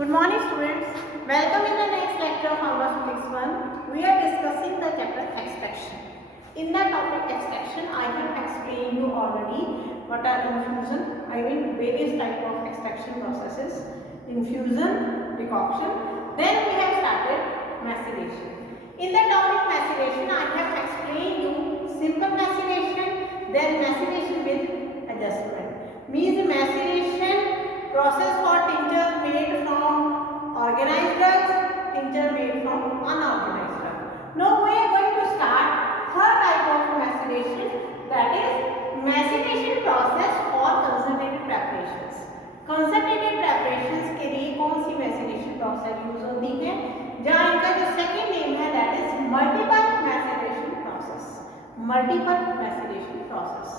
Good morning students. Welcome in the next lecture of our Physics 1. We are discussing the chapter extraction. In the topic extraction, I have explained you already what are infusion. I mean various type of extraction processes. Infusion, decoction. Then we have started maceration. In the topic maceration, I have explained you simple maceration, then maceration with adjustment. Means maceration process for tincture made from organized drugs, tincture made from unorganized drugs. Now we are going to start third type of maceration, that is maceration process for concentrated preparations. Concentrated preparations के लिए कौन सी maceration process use होती है, जहाँ इनका जो second name है that is multiple maceration process. Multiple maceration process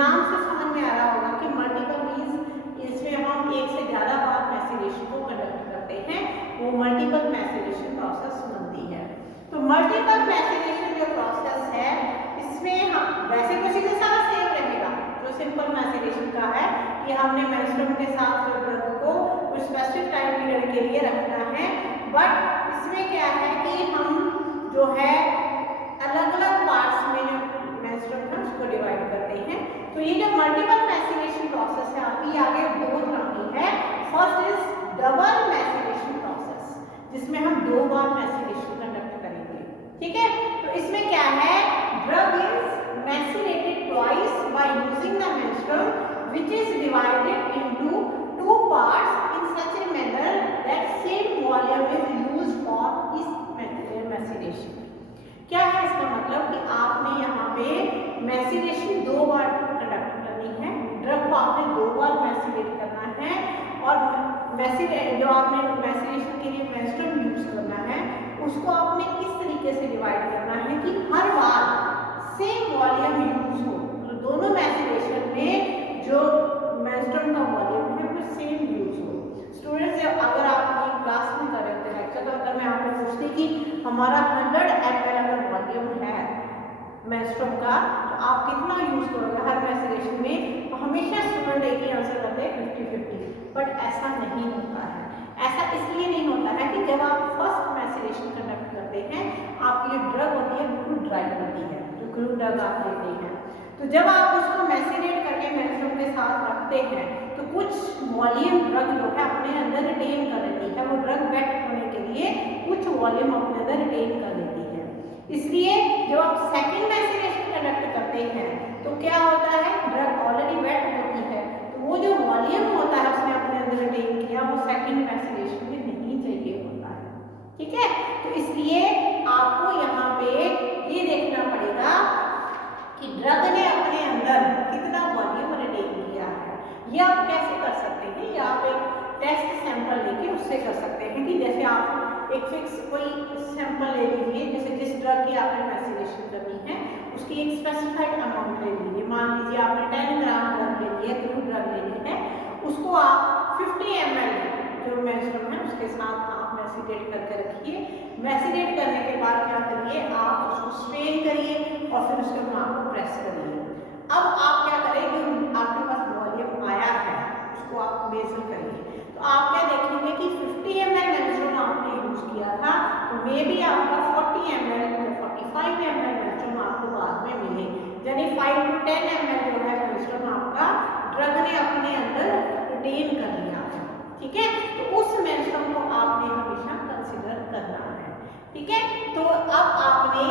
नाम से समझ में आ रहा होगा कि multiple means इसमें हम एक से ज़्यादा बार मैसेरेशन को कंडक्ट करते हैं, वो मल्टीपल मैसेरेशन प्रोसेस बनती है। तो मल्टीपल मैसेरेशन जो प्रोसेस है इसमें हम वैसे तो सीधे सारा सेम रहेगा जो सिंपल मैसेरेशन का है कि हमने मेंस्ट्रुम के साथ जो ड्रग को कुछ स्पेसिफिक टाइम पीरियड के लिए रखना है, बट इसमें क्या है कि हम जो है अलग अलग पार्ट्स में जो मेंस्ट्रुम है उसको डिवाइड करते हैं। तो ये जो मल्टीपल मैसेरेशन प्रोसेस है आपकी आगे दो तरह की है। First is double maceration process, जिसमें हम दो बार मैसेरेशन कंडक्ट करेंगे, ठीक है। तो इसमें क्या है, drug is macerated twice by using the menstruum which is divided into two parts in such a manner that same volume is used for this maceration. क्या है इसका मतलब कि आपने यहाँ पे मैसेरेशन दो बार कंडक्ट करनी है, ड्रग को आपने दो बार मैसेरेट करना है और जो आपने मैसेरेशन के लिए मेंस्ट्रुम यूज करना है उसको आपने इस तरीके से डिवाइड करना है कि हर बार सेम वॉल्यूम यूज हो। तो दोनों मैसेरेशन में जो मेंस्ट्रुम का वॉल्यूम है वो सेम यूज हो। स्टूडेंट्स अगर आप एक क्लास में कर रहे थे लेक्चर, तो अगर मैं आपको पूछती कि हमारा 100 ml अगर वॉल्यूम है मेंस्ट्रुम का तो आप कितना यूज करोगे हर मैसेरेशन में, तो हमेशा स्टूडेंट एक ही आंसर करते हैं 50-50, बट ऐसा नहीं होता है। ऐसा इसलिए नहीं होता है कि जब आप फर्स्ट मैसेरेशन कंडक्ट करते हैं आपकी जो ड्रग होती है बिल्कुल ड्राई होती है, जो क्रू ड्रग आप लेते हैं, तो जब आप उसको मैसेरेट करके मेंस्ट्रुम के साथ रखते हैं तो कुछ वॉल्यूम ड्रग जो है अपने अंदर रिटेन कर लेती है, वो ड्रग वेट होने के लिए कुछ वॉल्यूम अपने अंदर रिटेन कर लेती है। इसलिए जब आप सेकंड मैसेरेशन कंडक्ट करते हैं तो क्या होता है, ड्रग ऑलरेडी वेट होती है, तो वो जो वॉल्यूम होता है उसने अपने अंदर रिटेन किया वो सेकंड मैसेरेशन में नहीं चाहिए होता है, ठीक है। तो इसलिए आपको यहाँ पे ये देखना पड़ेगा कि ड्रग ने अपने अंदर कितना वॉल्यूम रिटेन किया है। ये आप कैसे कर सकते हैं, या आप एक टेस्ट सैंपल लेके उससे कर सकते हैं कि जैसे आप एक फिक्स कोई सैंपल ले लीजिए, जैसे जिस ड्रग की आपने मैसेरेशन करनी है उसकी एक स्पेसिफाइड अमाउंट ले लीजिए। मान लीजिए आपने 10 ग्राम ड्रग ले लिया, क्रू ड्रग लेनी है, उसको आप 50 ml जो मेंस्ट्रुम है उसके साथ आप मैसेरेट करके रखिए। मैसेरेट करने के बाद क्या करिए, आप उसको स्ट्रेन करिए और फिर उसके माप को प्रेस करिए। अब आप क्या करें, जो आपके पास वॉल्यूम आया है उसको आप मेजर करिए, तो आप क्या देखेंगे कि 50 ml मेंस्ट्रुम आपने यूज किया था, तो मे बी आपका 40 ml या 45 ml मेंस्ट्रुम आपको बाद में मिले, यानी 5 to 10 ml जो है मेंस्ट्रुम आपका ड्रग ने अपने अंदर रिटेन कर लिया है, ठीक है। तो उस मेंस्ट्रुम को आपने हमेशा कंसीडर करना है, ठीक है। तो अब आपने,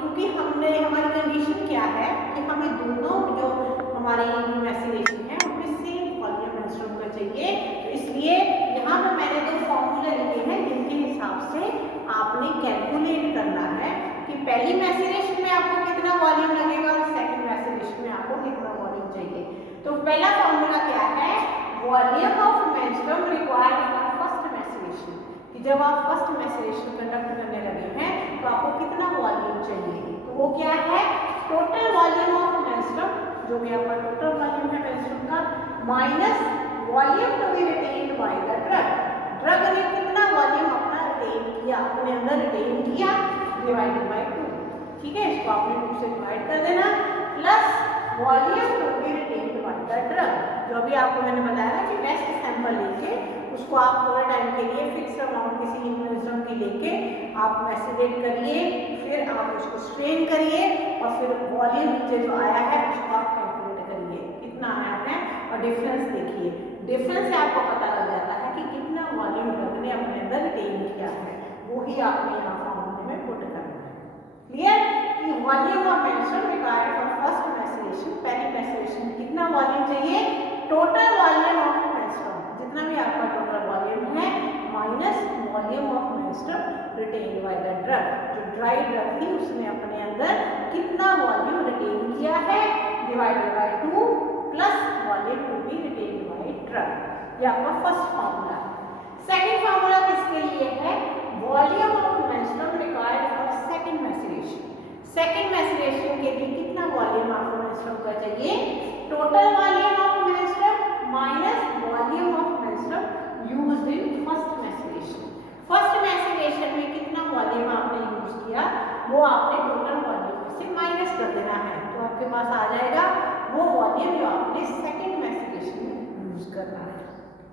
क्योंकि हमारी कंडीशन क्या है कि हमें दोनों जो हमारी मैसेरेशन है उनमें सेम वॉल्यूम मेंस्ट्रुम का चाहिए, तो इसलिए यहाँ पर मैंने दो फॉर्मूले लिखे हैं जिनके हिसाब से आपने कैलकुलेट करना है कि पहली मैसेरेशन में आपको कितना वॉल्यूम लगेगा और सेकंड मैसेरेशन में आपको कितना वॉल्यूम चाहिए। तो पहला फॉर्मूला क्या है, volume of menstruum required for first maceration, कि जब आप फर्स्ट मैसेरेशन कंडक्ट करने लगे हैं तो आपको कितना वॉल्यूम चाहिए, तो वो क्या है, टोटल वॉल्यूम ऑफ मेंस्ट्रुम, जो भी आपका टोटल वॉल्यूम है मेंस्ट्रुम का, minus volume to be retained by the drug. Drug ने कितना वॉल्यूम अपना रिटेन किया, अपने अंदर रिटेन किया, डिवाइडेड बाय 2, ठीक है। इसको आपने 2 से डिवाइड कर देना, plus volume to be retained by the drug, जो भी आपको मैंने बताया ना कि टेस्ट सैंपल लेके उसको आप थोड़े टाइम के लिए फिक्स अमाउंट किसी इन्वेस्टमेंट की लेके आप मैसेरेट करिए, फिर आप उसको स्ट्रेन करिए और फिर वॉल्यूम नीचे जो आया है उसको आप कैलकुलेट करिए कितना आया है और डिफरेंस देखिए। डिफरेंस से आपको पता लग जाता है कि कितना वॉल्यूम ड्रग ने अपने अंदर रिटेन किया है, वो ही आपने यहाँ फॉर्मूले में पुट करना है। क्लियर कि volume of menstruum required for first maceration, पहली मैसेरेशन में कितना वॉल्यूम चाहिए, टोटल वॉल्यूम ऑफ मेंस्ट्रुम, जितना भी आपका टोटल वॉल्यूम है minus volume of menstruum retain by the drug. जो ड्राई ड्रग थी उसने अपने अंदर कितना वॉल्यूम रिटेन किया है divided by 2 plus volume to be retain by drug. ये आपका फर्स्ट फार्मूला है। सेकंड फार्मूला किसके लिए है, volume of menstruum required for second maceration. Second maceration के लिए कितना वॉल्यूम आपको मेंस्ट्रुम का चाहिए, total volume of menstruum minus volume of menstruum used in first maceration. First maceration में कितना वॉल्यूम आपने यूज किया वो आपने टोटल वॉल्यूम से माइनस कर देना है, तो आपके पास आ जाएगा वो वॉल्यूम जो आपने सेकंड मैसेरेशन में यूज करना है।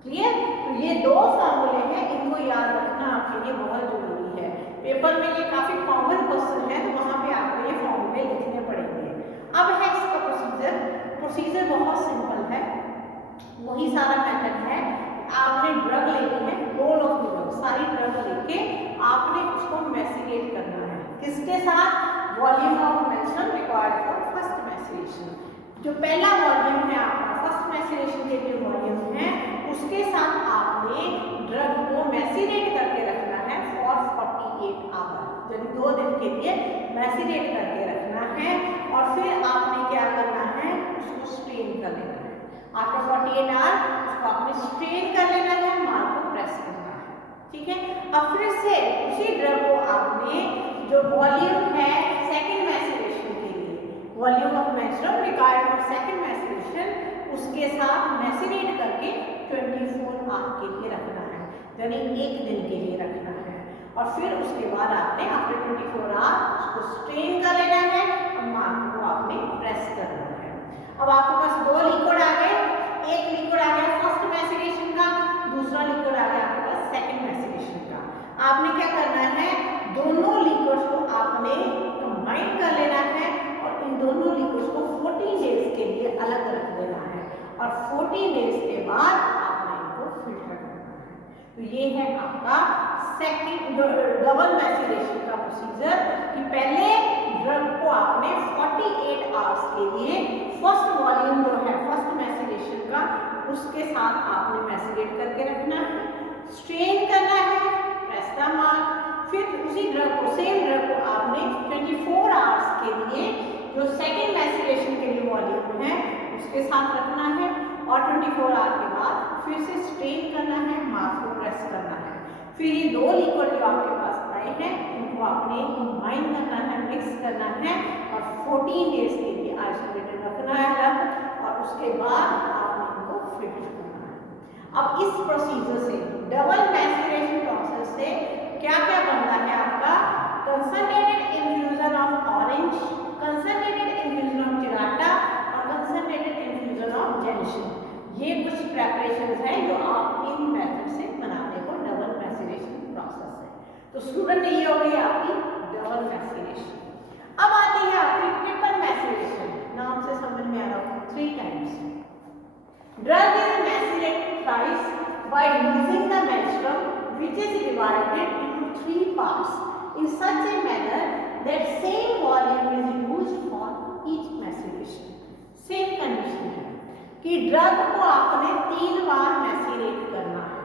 क्लियर? तो ये दो फार्मूले हैं, इनको याद रखना आपके लिए बहुत जरूरी है। पेपर में ये काफी कॉमन क्वेश्चन है, तो वहां पे आपको ये फॉर्मूले लिखने पड़ेंगे। अब है इसका प्रोसीजर। प्रोसीजर बहुत सिंपल है, वही सारा मेथड है। आपने ड्रग लेनी है, रोल ऑफ ड्रग, सारी ड्रग लेके आपने उसको मैसेरेट करना है। किसके साथ, volume of menstruum required for first maceration. जो पहला वॉल्यूम है आपका फर्स्ट मैसेरेशन के जो वॉल्यूम है उसके साथ आपने ड्रग को मैसेरेट करके रखना है फॉर 48 आवर, यानी 2 दिन के लिए मैसेरेट करके रखना है। और फिर आपने क्या करना है, उसको स्ट्रेन कर लेना है। आफ्टर 48 आवर उसको आपने स्ट्रेन कर लेना है, माल को प्रेस करना है। ठीक है, अब फिर से उसी ड्रग को आपने जो वॉल्यूम है सेकंड मैसेरेशन के लिए, volume of menstruum required for second maceration, उसके साथ मैसेरेट करके 24 आवर के लिए रखना है, यानी 1 दिन के लिए रखना है। और फिर उसके बाद आपने आफ्टर 24 आवर उसको स्ट्रेन कर लेना है और मार्क को आपने प्रेस करना है। अब आपके पास 2 लिक्विड आ गए, एक लिक्विड आ गया फर्स्ट मैसेरेशन का, दूसरा लिक्विड आ गया आपके पास सेकंड मैसेरेशन का। आपने क्या करना है, दोनों लिक्विड्स को आपने कंबाइन कर लेना है और इन दोनों लिक्विड्स को 14 डेज के लिए अलग रख देना है और 14 डेज के बाद आपने इनको फिल्टर करना है। तो ये है आपका सेकंड डबल मैसेरेशन का प्रोसीजर कि पहले ड्रग को आपने 48 आवर्स के लिए फर्स्ट वॉल्यूम जो है फर्स्ट मैसेरेशन का उसके साथ आपने मैसेरेट करके रखना है, स्ट्रेन करना है, प्रेस द मार्क। फिर उसी ड्रग को, सेम ड्रग को आपने 24 आवर्स के लिए जो सेकंड मैसेरेशन के लिए वॉल्यूम है उसके साथ रखना है और 24 आवर के बाद फिर से स्ट्रेन करना है, मार्क को प्रेस करना है। फिर ये 2 लिक्विड जो आपके पास आए हैं इनको आपने कंबाइन करना है, मिक्स करना है और 14 डेज के लिए आइसोलेटेड रखना है अलग और उसके बाद आपने इनको फिल्टर करना है। अब इस प्रोसीजर से, डबल मैसेरेशन प्रोसेस से क्या क्या बनता है आपका, concentrated infusion of orange, concentrated infusion of chirata और कंसंट्रेटेड इन्फ्यूजन ऑफ जेनिशन। ये कुछ प्रेपरेशंस हैं जो आप इन मेथड से बनाते हो डबल मैसेरेशन प्रोसेस से। तो स्टूडेंट ये हो गई आपकी डबल मैसेरेशन। अब आती है आपकी ट्रिपल मैसेरेशन, नाम से समझ में आ रहा होगा, 3 times. Drug is macerated thrice by using the menstruum which is divided into 3 parts in such a manner that same volume is used for each maceration. Same condition है कि ड्रग को आपने 3 बार मैसेरेट करना है।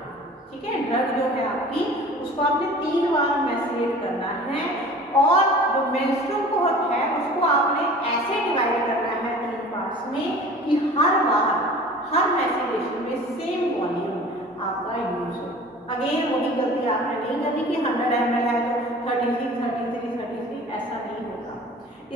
ठीक है, ड्रग जो है आपकी उसको आपने 3 बार मैसेरेट करना है और जो मेंस्ट्रुम को है उसको आपने ऐसे डिवाइड करना है 3 पार्ट्स में कि हर बार हर मैसेरेशन में सेम वॉल्यूम आपका यूज हो। अगेन वही गलती आपने नहीं करनी कि 100 ml है तो 33, 33, 33 ऐसा नहीं होगा।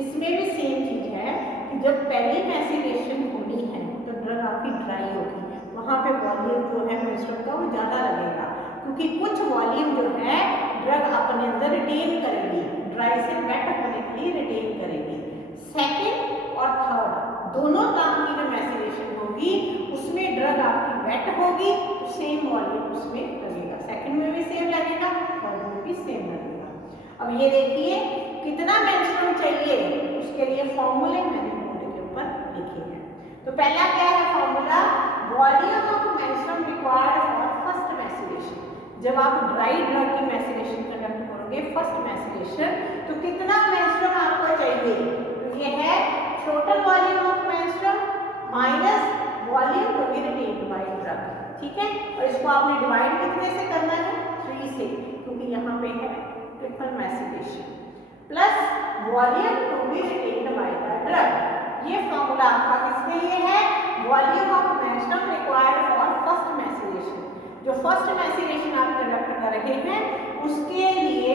इसमें भी सेम चीज है कि जब पहली मैसेरेशन होनी है तो ड्रग आपकी ड्राई होगी, वहाँ पे वॉल्यूम जो है मेंस्ट्रुम का वो ज़्यादा लगेगा क्योंकि कुछ वॉल्यूम जो है ड्रग अपने अंदर रिटेन करेगी, ड्राई से वेट होने के लिए रिटेन करेगी। सेकेंड और थर्ड दोनों काम की जो मैसेरेशन होगी उसमें ड्रग आपकी वेट रिएक्ट होगी तो सेम वॉल्यूम उसमें लगेगा, सेकंड में भी सेम लगेगा, थर्ड में भी सेम लगेगा। अब ये देखिए कितना मेंस्ट्रुम चाहिए, उसके लिए फॉर्मूले मैंने बोर्ड के ऊपर लिखे हैं। तो पहला क्या है formula, volume of menstruum required for first maceration. जब आप ड्राई ड्रग की मैसेरेशन कंडक्ट करोगे फर्स्ट मैसेरेशन, तो कितना मेंस्ट्रुम आपको चाहिए, तो ये है total volume of menstruum minus volume to be retained by drug, ठीक है। और इसको आपने डिवाइड कितने से करना है, 3 से, क्योंकि यहाँ पे है triple maceration, plus volume to be retained by the drug. ये फॉर्मूला आपका किसके लिए है, volume of menstruum required for first maceration. जो फर्स्ट मैसेरेशन आप कंडक्ट कर रहे हैं उसके लिए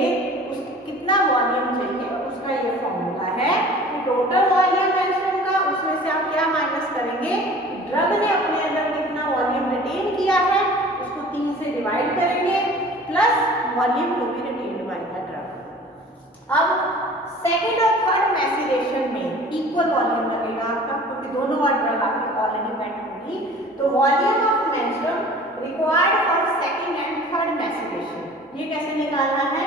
कितना वॉल्यूम चाहिए उसका ये फॉर्मूला है। टोटल वॉल्यूम मेंस्ट्रुम का, उसमें से आप क्या माइनस करेंगे, ड्रग ने अपने अंदर कितना वॉल्यूम रिटेन किया है उसको 3 से डिवाइड करेंगे, plus volume to be retained by the drug. अब सेकंड और थर्ड मैसेरेशन में इक्वल वॉल्यूम लगेगा आपका, क्योंकि दोनों बार ड्रग आपकी ऑलरेडी मेट होगी। तो volume of menstruum required for second and third maceration, ये कैसे निकालना है,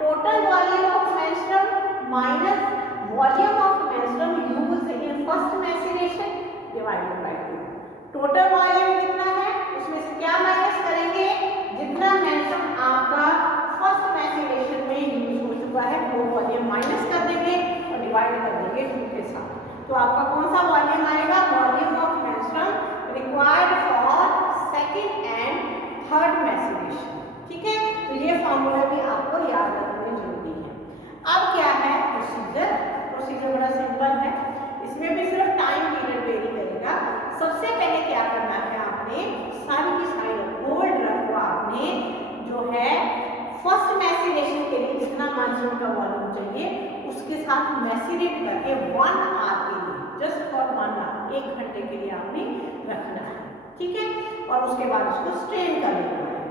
total volume of menstruum minus volume of menstruum used in first maceration divided by 2। Total volume कितना है, उसमें से क्या माइनस करेंगे, जितना मेंस्ट्रुम आपका फर्स्ट मैसेरेशन में यूज हो चुका है वो वॉल्यूम माइनस कर देंगे और डिवाइड कर देंगे 2 के साथ। तो आपका कौन सा वॉल्यूम आएगा, volume of menstruum required for second and third maceration, ठीक है। तो ये फॉर्मूला भी आपको याद रखना जरूरी है। अब क्या है प्रोसीजर, प्रोसीजर बड़ा सिंपल है, इसमें भी सिर्फ टाइम पीरियड वेरी करेगा। सबसे पहले क्या करना है, आपने सारी की सारी होल ड्रग को आपने जो है फर्स्ट मैसेरेशन के लिए जितना मेंस्ट्रुम का वॉल्यूम चाहिए उसके साथ मैसेरेट करके 1 आवर के लिए, जस्ट फॉर 1 आवर, 1 घंटे के लिए आपने रखना है, ठीक है। और उसके बाद उसको स्ट्रेन कर लेना है।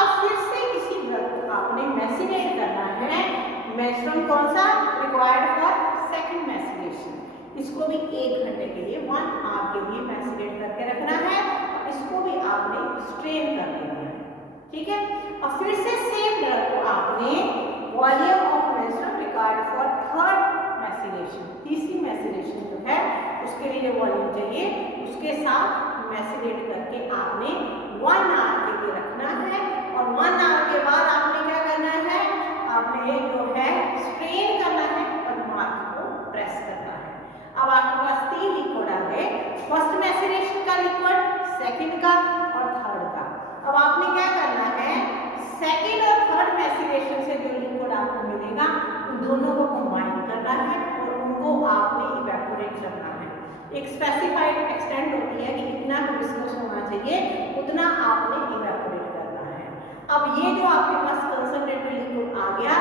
अब फिर से इसी ड्रग को आपने मैसेरेट करना है, मेंस्ट्रुम कौन सा, रिक्वायर्ड फॉर सेकंड मैसेरेशन, इसको भी 1 घंटे के लिए 1 आवर के लिए मैसेरेट करके रखना है, इसको भी आपने स्ट्रेन कर लेना है, ठीक है। और फिर से सेम ड्रग को आपने volume of menstruum required for third maceration, तीसरी मैसेरेशन जो है उसके लिए वॉल्यूम चाहिए, उसके साथ मैसेरेट करके आपने 1 आवर के लिए रखना है। और 1 आवर के बाद आपने क्या करना है, आपने जो है स्ट्रेन करना है और मार्क को प्रेस करना है। अब आपके पास 3 लिक्विड आ गए, फर्स्ट मैसेरेशन का लिक्विड, सेकंड का और थर्ड का। अब आपने क्या करना है, सेकंड और थर्ड मैसेरेशन से जो लिक्विड आपको मिलेगा उन दोनों को कंबाइन करना है और उनको आपने इवेपोरेट करना है। एक स्पेसिफाइड एक्सटेंट होती है कि इतना विस्कस होना चाहिए, उतना आपने इवेपोरेट करना है। अब ये जो आपके पास कंसंट्रेटेड लिक्विड आ गया,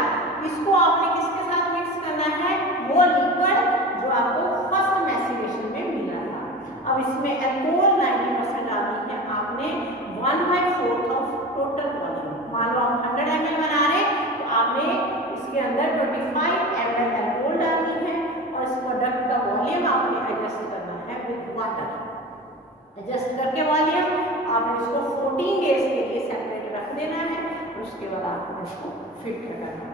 इसको आपने किसके साथ मिक्स करना है, वो लिक्विड जो आपको फर्स्ट मैसेरेशन में मिला था। अब इसमें अल्कोहल 90% डालनी है आपने 1/4 ऑफ टोटल वॉल्यूम। मान लो आप 100 ml बना रहे हैं तो आपने इसके अंदर 25 ml अल्कोहल डालनी है और इस प्रोडक्ट का वॉल्यूम आपने एडजस्ट करना है विद वाटर। एडजस्ट करके वॉल्यूम आपने इसको 14 डेज के लिए सेपरेट रख देना है, उसके बाद आपने इसको फिट करना है।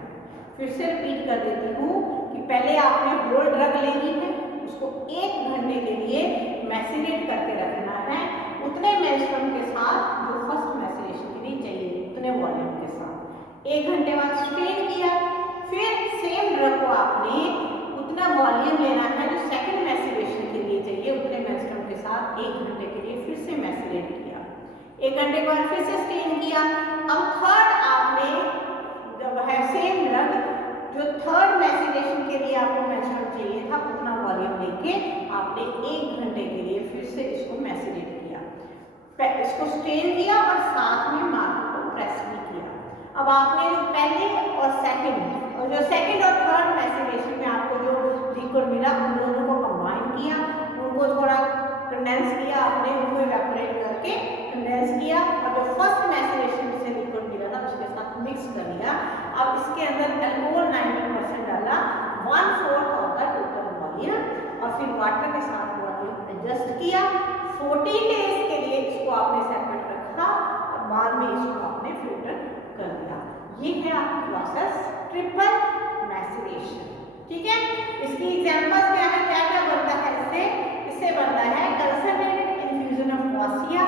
फिर से रिपीट कर देती हूँ कि पहले आपने होल ड्रग लेनी है, उसको 1 घंटे के लिए मैसेरेट करके रखना है उतने मेंस्ट्रुम के साथ जो फर्स्ट मैसेरेशन के लिए चाहिए, उतने वॉल्यूम के साथ। 1 घंटे बाद स्ट्रेन किया, फिर सेम ड्रग को आपने उतना वॉल्यूम लेना है जो सेकंड मैसेरेशन के लिए चाहिए, उतने मेंस्ट्रुम के साथ 1 घंटे के लिए फिर से मैसेरेट किया, 1 घंटे के बाद फिर से स्ट्रेन किया। अब थर्ड आपने जब है सेम ड्रग जो थर्ड मैसेरेशन के लिए आपको मेंस्ट्रुम चाहिए था उतना वॉल्यूम लेके आपने 1 घंटे के लिए फिर से इसको मैसेरेट किया, इसको स्ट्रेन किया और साथ में मार्क को प्रेस भी किया। अब आपने जो पहले और सेकंड और थर्ड मैसेरेशन में आपको जो लिक्विड मिला उन दोनों को कंबाइन किया, उनको थोड़ा कंडेंस किया, आपने उनको इवेपोरेट करके कंडेंस किया और जो फर्स्ट मैसेरेशन से लिक्विड मिला था उसके साथ मिक्स कर लिया। अब इसके अंदर अल्कोहल 90% डाला, 1/4 ऑफ द टोटल वॉल्यूम और फिर वाटर के साथ वॉल्यूम एडजस्ट किया। 14 डेज के लिए इसको आपने सेपरेट बाद में इसको आपने फिल्टर कर दिया। ये है आपकी प्रोसेस ट्रिपल मैसेरेशन। ठीक है, इसकी एग्जांपल्स क्या है, क्या क्या बनता है इससे बनता है concentrated infusion of quassia,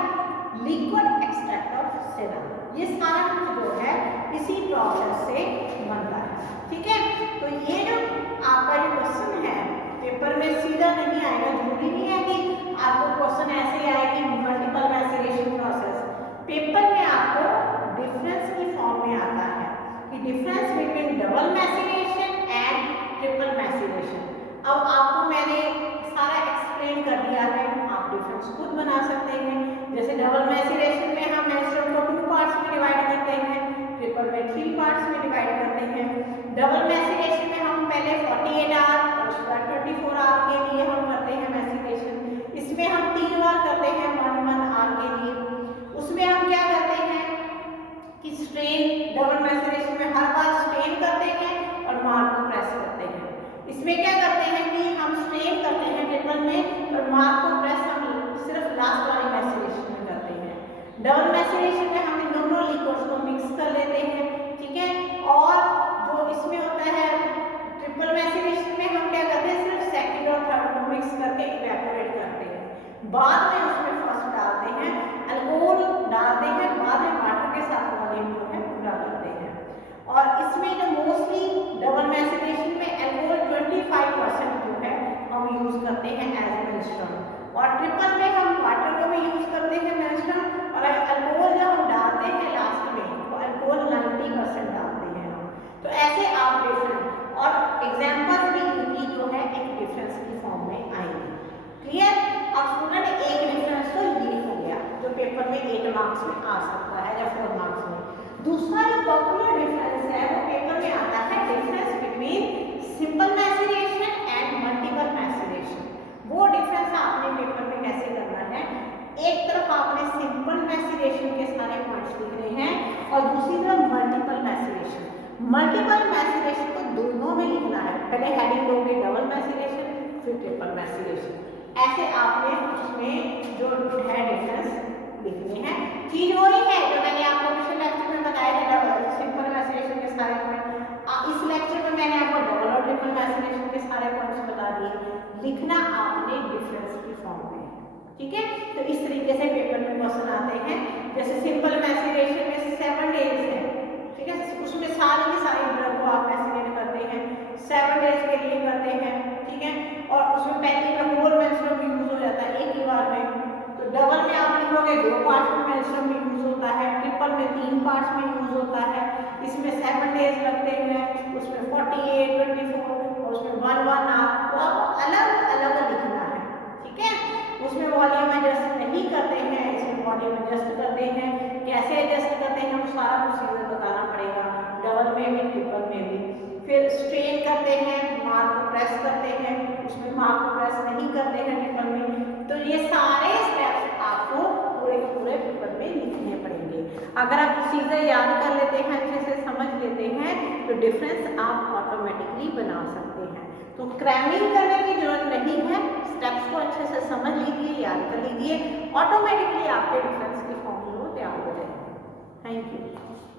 liquid extract of serum. ये सारा कुछ जो है इसी प्रोसेस से बनता है। ठीक है, तो ये जो आपका जो क्वेश्चन है पेपर में सीधा नहीं आएगा, जरूरी नहीं है कि आपको क्वेश्चन ऐसे आए कि मल्टीपल मैसेरेशन प्रोसेस। पेपर में आपको डिफरेंस की फॉर्म में आता है कि difference between double maceration and triple maceration. अब आपको मैंने सारा एक्सप्लेन कर दिया है, आप डिफरेंस खुद बना सकते हैं। जैसे डबल मैसेरेशन में हम मेंस्ट्रुअम को 2 पार्ट्स में डिवाइड करते हैं, ट्रिपल में 3 पार्ट्स में डिवाइड करते हैं। डबल मैसेरेशन में हम पहले 48 आवर और उसके बाद 24 आवर के लिए हम करते हैं मैसेरेशन। इसमें हम 3 बार करते हैं 1 आवर के लिए। उसमें हम क्या करते हैं कि स्ट्रेन, डबल मैसेरेशन में हर बार स्ट्रेन करते हैं और मार्क को प्रेस करते हैं। इसमें क्या करते हैं कि हम स्ट्रेन करते हैं ट्रिपल में और मार्क को प्रेस हम सिर्फ लास्ट वाली मैसेरेशन में करते हैं। डबल मैसेरेशन में हम इन दोनों लिक्विड्स को मिक्स कर लेते हैं। ठीक है, और जो इसमें होता है ट्रिपल मैसेरेशन में हम क्या करते हैं, सिर्फ सेकंड और थर्ड को मिक्स करके इवेपोरेट करते हैं। बाद में उसमें फर्स्ट डालते हैं, अल्कोहल डालते हैं, बाद में वाटर के साथ वॉल्यूम जो है पूरा करते हैं। और इसमें जो मोस्टली डबल मैसेरेशन में अल्कोहल 25% जो है हम यूज करते हैं एज मेंस्ट्रुम, और ट्रिपल में हम वाटर को भी यूज करते हैं मेंस्ट्रुम, और अल्कोहल जब हम डालते हैं लास्ट में तो अल्कोहल 90% डालते हैं हम। तो ऐसे आप डिफरेंट और एग्जांपल्स भी इनकी जो है एक डिफरेंस की फॉर्म में आएंगे। क्लियर? अब स्टूडेंट एक डिफरेंस तो ये हो गया जो पेपर में 8 मार्क्स में आ सकता है या 4 मार्क्स में। दूसरा जो पॉपुलर डिफरेंस है वो पेपर में आता है difference between simple maceration and multiple maceration. वो डिफरेंस आपने पेपर में कैसे करना है, एक तरफ आपने सिंपल मैसेरेशन के सारे पॉइंट्स लिखने हैं और दूसरी तरफ मल्टीपल मैसेरेशन। मल्टीपल मैसेरेशन को दोनों में लिखना है, पहले हेडिंग दोगे डबल मैसेरेशन फिर ट्रिपल मैसेरेशन। ऐसे आपने उसमें जो है डिफरेंस लिखने हैं। चीज वही है जो मैंने आपको पिछले लेक्चर में बताया था, डबल सिंपल मैसेरेशन के सारे पॉइंट। इस लेक्चर में मैंने आपको डबल और ट्रिपल मैसेरेशन के सारे पॉइंट्स बता दिए। लिखना आपने डिफरेंस की फॉर्म में। ठीक है, तो इस तरीके से पेपर में क्वेश्चन आते हैं। जैसे सिंपल मैसेरेशन में 7 डेज है, ठीक है, उसमें सारी की सारी ड्रग को आप मैसेरेट करते हैं, 7 डेज के लिए करते हैं। ठीक है, और उसमें पहली बार होल मेंस्ट्रुम यूज हो जाता है एक ही बार में। तो डबल में आप लिखोगे 2 पार्ट्स में मेंस्ट्रुम यूज होता है, ट्रिपल में 3 पार्ट्स में यूज होता है। इसमें 7 डेज लगते हैं, उसमें 48, 24 और उसमें 1 आपको अलग अलग लिखना है। ठीक है, उसमें वॉल्यूम एडजस्ट नहीं करते हैं, इसमें वॉल्यूम एडजस्ट करते हैं। कैसे एडजस्ट करते हैं वो सारा प्रोसीजर बताना पड़ेगा, डबल में भी ट्रिपल में भी। फिर स्ट्रेन करते हैं, मार्क को प्रेस करते हैं, उसमें मार्क को प्रेस नहीं करते हैं ट्रिपल में। तो ये सारे स्टेप्स आपको पूरे पेपर में लिखने पड़ेंगे। अगर आप प्रोसीजर याद कर लेते हैं, अच्छे से समझ लेते हैं, तो डिफरेंस आप ऑटोमेटिकली बना सकते हैं। तो क्रैमिंग करने की जरूरत नहीं है, स्टेप्स को अच्छे से समझ लीजिए, याद कर लीजिए, ऑटोमेटिकली आपके डिफरेंस की फॉर्मूला तैयार हो जाएगी। Thank you.